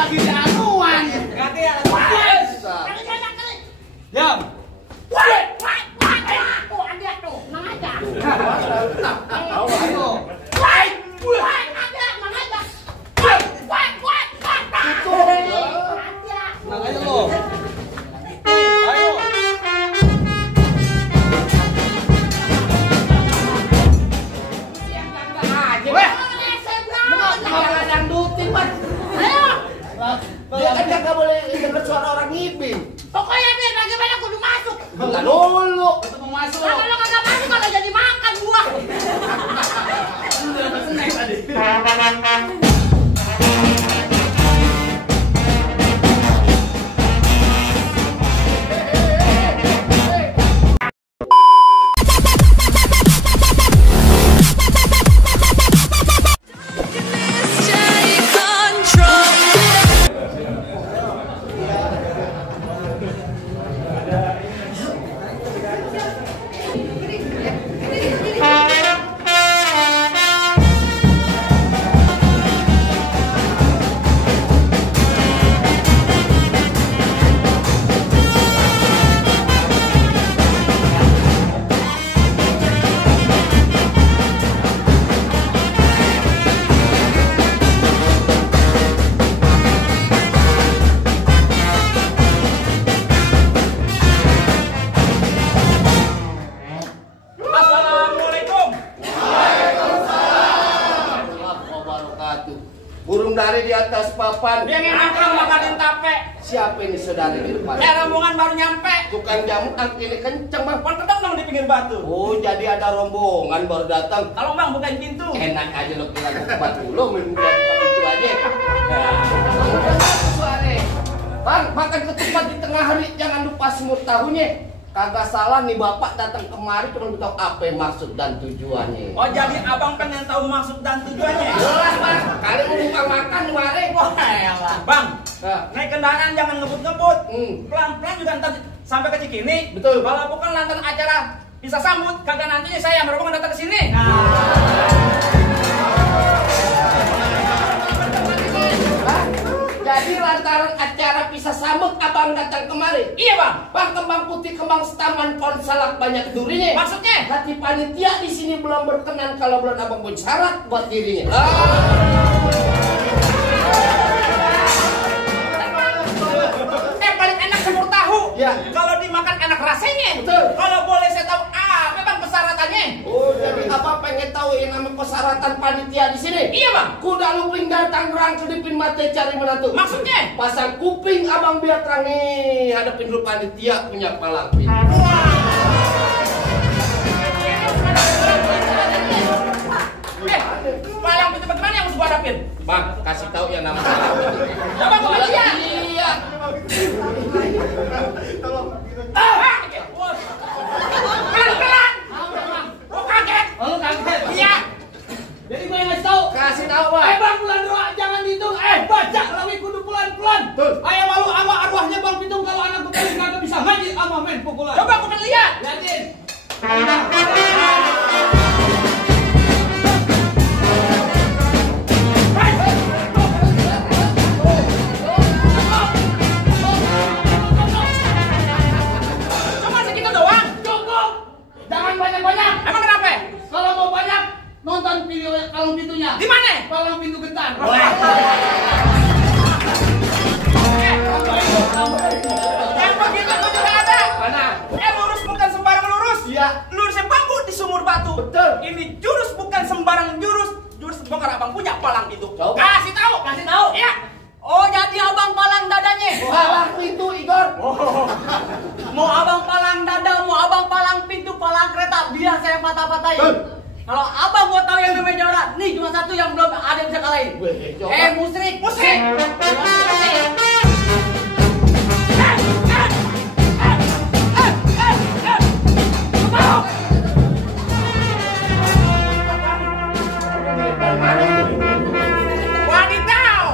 lagi di anuan. Ganti ya. Diam. Dia kan gak boleh denger suara orang ngibing. Pokoknya dia bagaimana kudu masuk. Enggak dulu. Ketemu masuk. Kalau lo kagak masuk kagak jadi makan gua. Seneng tadi. Burung dari di atas papan. Dia ngenakan makanin tape. Siapa ini saudara di depan? Rombongan baru nyampe. Tukang jamu ini kenceng bang. Pan ketong dong di pinggir batu. Oh jadi ada rombongan baru datang. Kalau bang bukain pintu. Enak aja lo kira buka dulu, buka pintu aja. Suara. Bang, makan ketupat di tengah hari jangan lupa semur tahunya. Kagak salah nih bapak datang kemari cuma tahu apa yang maksud dan tujuannya. Oh jadi abang pengen tahu maksud dan tujuannya? Jelas bang, kali mau buka makan kemari. Wah elah. Bang, naik kendaraan jangan ngebut-ngebut. Pelan-pelan juga ntar sampai ke Cikini. Betul. Kalau bukan lantaran acara bisa sambut, kagak nantinya saya yang rombongan datang ke sini. Jadi lantaran acara pisah sambut abang datang kemari. Iya bang. Bang kembang putih kembang setaman pohon salak banyak durinya. Maksudnya? Hati panitia di sini belum berkenan kalau belum abang buat syarat buat dirinya. Paling enak semur tahu. Ya. Kalau dimakan enak rasanya. Betul. Kalau boleh saya tahu apa bang persyaratannya? Oh jadi abang pengen tahu yang namanya persyaratan panitia di sini? Iya bang. Kuda lumping datang berang kedipin mata cari menantu. Maksudnya? Pasang kuping abang biar terang nih hadapin dulu panitia punya palangpin. Palang itu bagaimana yang harus gua hadapin? Bang kasih tahu yang namanya palangpin. Coba gua baca. Iya. Pelan-pelan. Oh kaget. Oh, kaget. Iya. Jadi gue yang ngasih tahu. Kasih tahu bang. Bang, bulan doa jangan dihitung. Baca lawi kudu pelan-pelan. Ayo walu ama arwahnya Bang Pitung kalau anak gue paling kagak bisa ngaji ama main pukulan. Coba aku pengen lihat. Lihatin. Cuma segitu doang. Cukup. Jangan banyak-banyak. Emang kenapa? Kalau mau banyak nonton video kalung pintunya. Di mana? Kalung pintu gentar. Yang begitu tuh juga ada. Mana? Lurus bukan sembarang lurus. Iya. Lurusnya bambu di sumur batu. Betul. Ini jurus bukan sembarang jurus. Jurus bongkar abang punya palang itu. Coba. Kasih tahu. Kasih tahu. Iya. Oh jadi abang palang dadanya. Palang pintu Igor. Mau abang palang dada, mau abang palang pintu, palang kereta, biar saya patah-patahin. Kalau abang mau tahu yang namanya juara, nih cuma satu yang belum ada yang bisa kalahin. Musrik. Musrik. Wadidaw.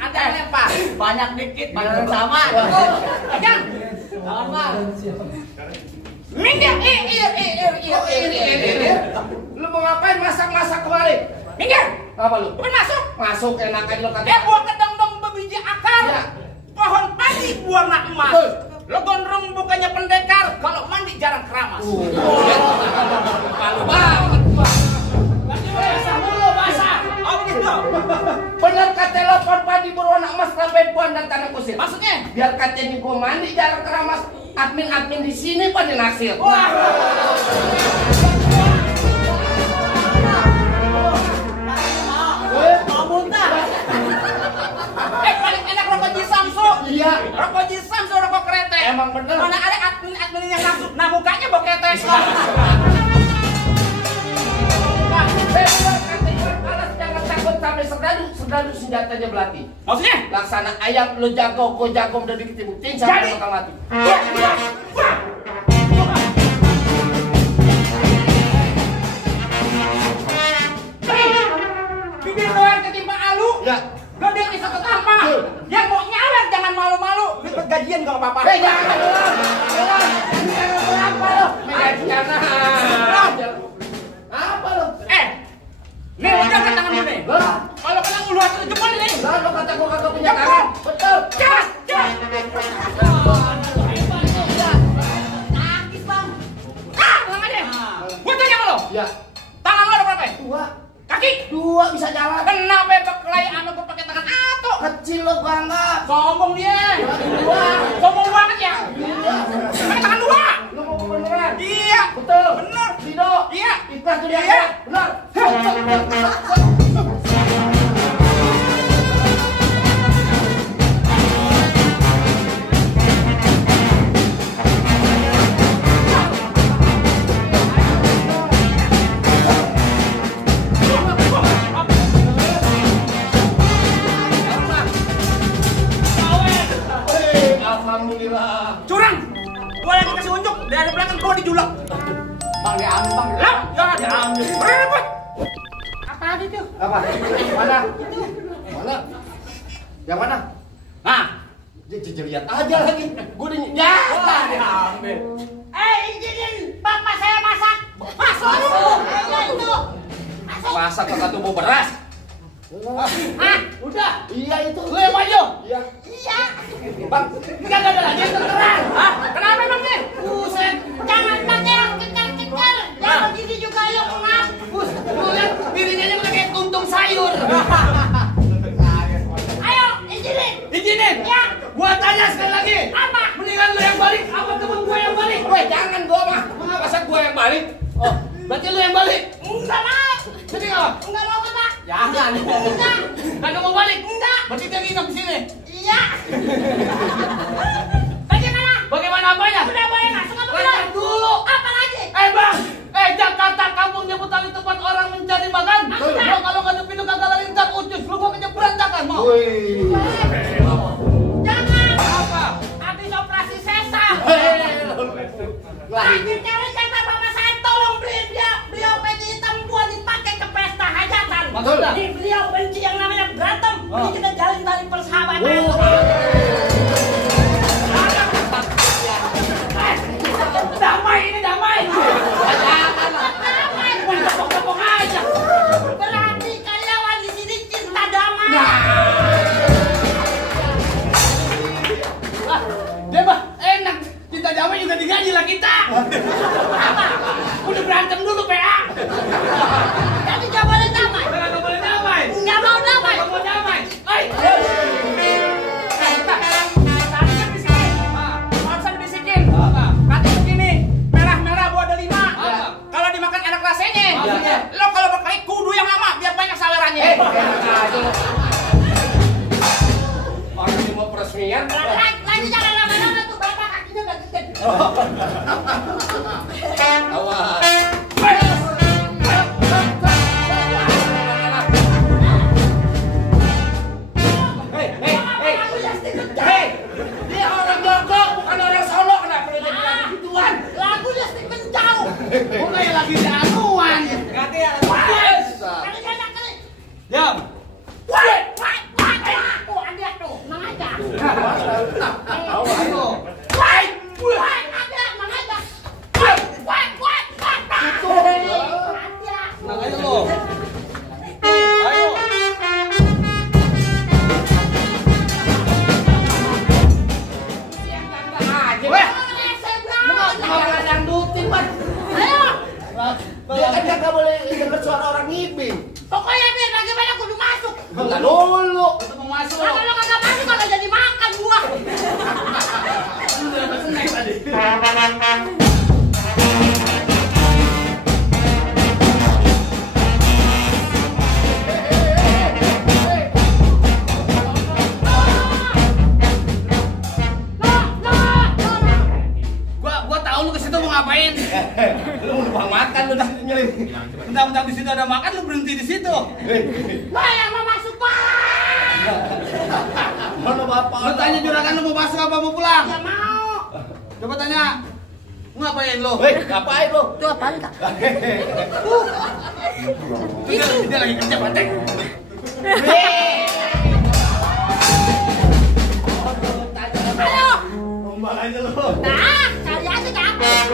Ada yang lempar. Banyak dikit, banyak sama. Jangan. Jangan mah. Minggir. Lu mau ngapain masak-masak kemari? Minggir. Apa lu? Bukan masuk. Masuk enak aja lo kata. Gua kedong-dong bebiji keramas. Lo gondrong bukannya pendekar, kalau mandi jarang keramas. Malu banget, Pak. Berarti basah mulu, basah. Oh begitu. Bener kata lo padi berwarna emas rambuan dan tanah kusir. Maksudnya? Biar katanya gua mandi jarang keramas. Admin di sini pada naksir. Wah. Paling enak rokok Jisamsu. Iya. Rokok Jisamsu, rokok kretek. Emang bener. Mana ada admin yang nafsu. Nah mukanya bau ketek. Jangan takut sampai serdadu senjatanya belati. Maksudnya? Laksana ayam lo jago, gua jago udah dibuktiin sampai bakal mati. Bibir doang ketimpa alu. Ya. Gede bisa ketampa. Yang mau nyawer jangan malu-malu. Duit gajian gak apa-apa. Jangan berapa lo? Jangan. Apa lo? Nih lo jangan tangan gue nih. Kalau kena ulu hati lo jempol nih. Lah lo kata gua kagak punya tangan. Betul. Cak. Nangis bang. Tenang aja. Gue tanya sama lo. Ya. Tangan lo ada berapa? 2. Kaki? 2 bisa jalan. Kenapa berkelahi sama gue pakai tangan ato? Kecil lo bangga. Sombong dia. 2. Sombong banget ya. Pakai tangan 2. Lo mau beneran? Iya. Betul. Bener. Lido. Iya. Ikhlas tuh dia. Iya. Benar. Alhamdulillah. Curang. Gue lagi kasih unjuk. Dari belakang gue dijulak. Bang diambil bang. Lah, jangan diambil. Berapa? Apa tadi tuh? Apa? Mana? Mana? Yang mana? Nah, Jadi lihat aja lagi. Gue udah ya. diambil. Izinin bapak saya masak. Masuk. Iya itu. Masuk. Masak kagak tuh mau beras. Hah? Udah. Iya itu. Lu yang maju. Iya. Iya. Bang, Enggak ada lagi yang terkeran. Hah? Kenapa emangnya? Buset. Jangan pakai yang keker-keker. Jangan begini juga yang mampus. Lu lihat dirinya aja udah kayak tuntung sayur. Ayo, izinin. Izinin. Ya. Gua tanya sekali lagi. Apa? Mendingan lu yang balik apa temen gua yang balik? gue jangan gua mah. Masa gua yang balik? Oh, berarti lu yang balik. Enggak mau. Jadi apa? Enggak mau kan, Pak? Jangan. Enggak. Kagak mau balik? Enggak. Berarti dia nginep di sini. Iya. Bagaimana? Bagaimana apanya? Udah boleh masuk apa belum? Lancar dulu. Apa lagi? Bang, Jakarta kampung nyebutan tempat orang mencari makan. Lo kalau nggak ada pintu kagak lari ntar ucus, lu gua kerja berantakan mau. Wih. Jangan. Apa? Habis operasi sesar. Lagi. Terakhir cewek kata bapak saya tolong beliin dia beliau peci hitam buat dipakai ke pesta hajatan. Maksudnya? Jadi beliau benci yang namanya berantem. Jadi kita jalin tali persahabatan. Damai ini damai. Damai. Tepok-tepok aja. Berarti karyawan di sini cinta damai. Lah, dia mah enak. Cinta damai juga digaji lah kita. Apa? Udah berantem dulu PA. Jadi nggak boleh damai. Nggak boleh damai. Nggak mau damai. Nggak mau damai. Hai. Tadi kan bisikin. Masa dibisikin? Apa? Kata begini, merah-merah buah delima. Apa? Kalau dimakan enak rasanya. Maksudnya? Lo kalau berkelahi kudu yang lama biar banyak sawerannya. Enak aja lo. Orang ini mau peresmian. Lagi jangan lama-lama tuh bapak kakinya nggak gede. Awas. Aku Justin Kencang. Hei, dia orang Jogok bukan orang Solo, kenapa lu jadi gituan? Lagu Justin Kencang. Kok kayak lagi di anuan. Ganti ya. Kali banyak kali. Diam. Wah. Tuh ada tuh, mang aja. Awas. Ayo. Wah, ada mang aja. Wah. Bentar-bentar di situ ada makan, lu berhenti di situ. Lah yang mau masuk Pak. Mana bapak? Lu tanya juragan lu mau masuk apa mau pulang? Ya mau. Coba tanya. Ngapain lu? Ngapain lo? Itu apaan Kak? Dia lagi kerja batek. Ayo. Gombal aja lu. Nah, cari aja capek.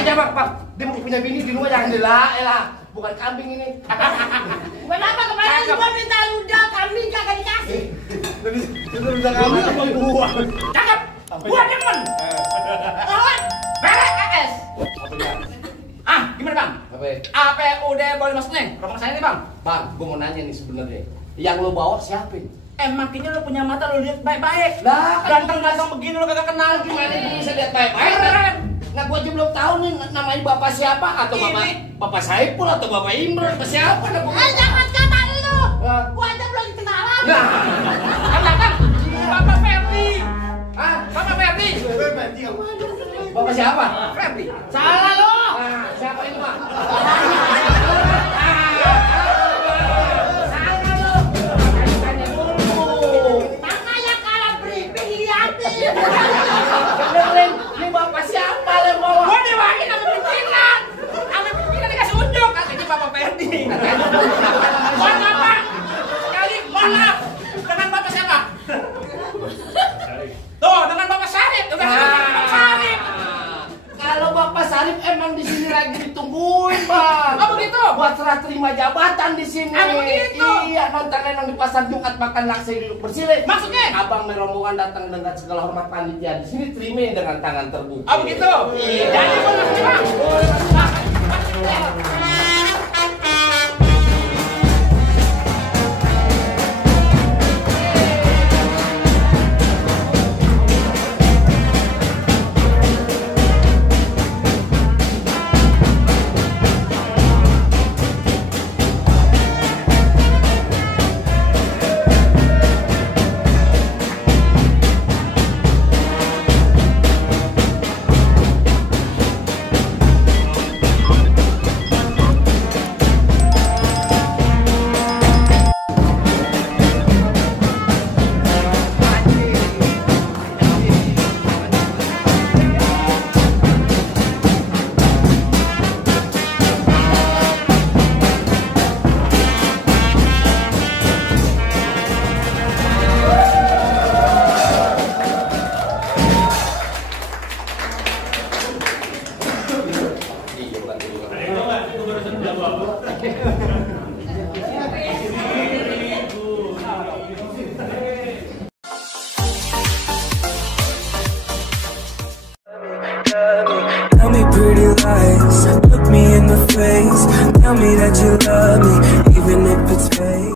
Jangan, Bang. Dia mau punya bini di rumah jangan dilah. Bukan kambing ini. Kenapa kemarin gua minta ludah kambing kagak dikasih? Itu bisa kambing apa gua? Cakep. Gua demen. Lawan. Merek AS. Gimana Bang? Apa? udah boleh masuk nih? Rumah saya nih Bang. Bang, gua mau nanya nih sebenarnya. Yang lo bawa siapa? Makanya lu punya mata lu lihat baik-baik. Lah, Ganteng-ganteng begini lu kagak kenal gimana gimana? dia bisa lihat baik-baik? Keren. Nah, gua aja belum tahu nih namanya bapak siapa atau bapak Saipul atau bapak Imran atau siapa? Jangan kata lu. Nah. Gua aja belum kenalan. Nah, Kan Bapak Ferdi. ah, Bapak Ferdi. bapak siapa? Ferdi. Salah lu. Ah, siapa ini, Pak? Makanya kalau briefing dilihatin. Benerin, ini bapak siapa yang bawa? Gua diwakil sama pimpinan. Sama pimpinan dikasih unjuk. Katanya Bapak Ferdi. Mohon maaf Pak. Sekali mohon maaf. Dengan Bapak siapa? Tuh, dengan Bapak Sarip. Udah Bapak Sarip. Kalau Bapak Sarip emang di sini lagi ditungguin, Bang. Oh begitu? Buat serah terima jabatan di sini. Emang begitu? Iya, nonton yang di pasar Jumat makan nasi duduk bersih. Maksudnya? Abang rombongan datang dengan segala hormat panitia di sini terimain dengan tangan terbuka. Oh begitu? Iya. Jadi boleh masuk Bang. Tell me pretty lies, look me in the face. Tell me that you love me, even if it's fake.